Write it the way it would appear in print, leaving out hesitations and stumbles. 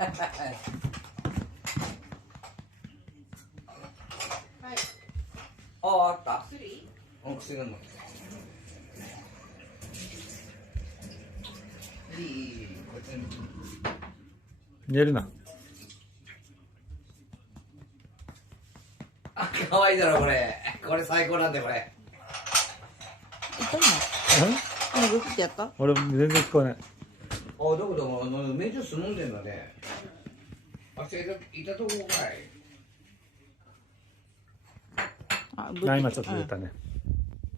あった。薬飲む。いい、こっちに。寝るな。あ、可愛いだろこれ。これ最高なんだよこれ。痛いの？今グッてやった？俺全然聞こえない。あ、どこどこ、メジュース飲んでんだね。あ、いたとこかい。あ、今ちょっと出たね。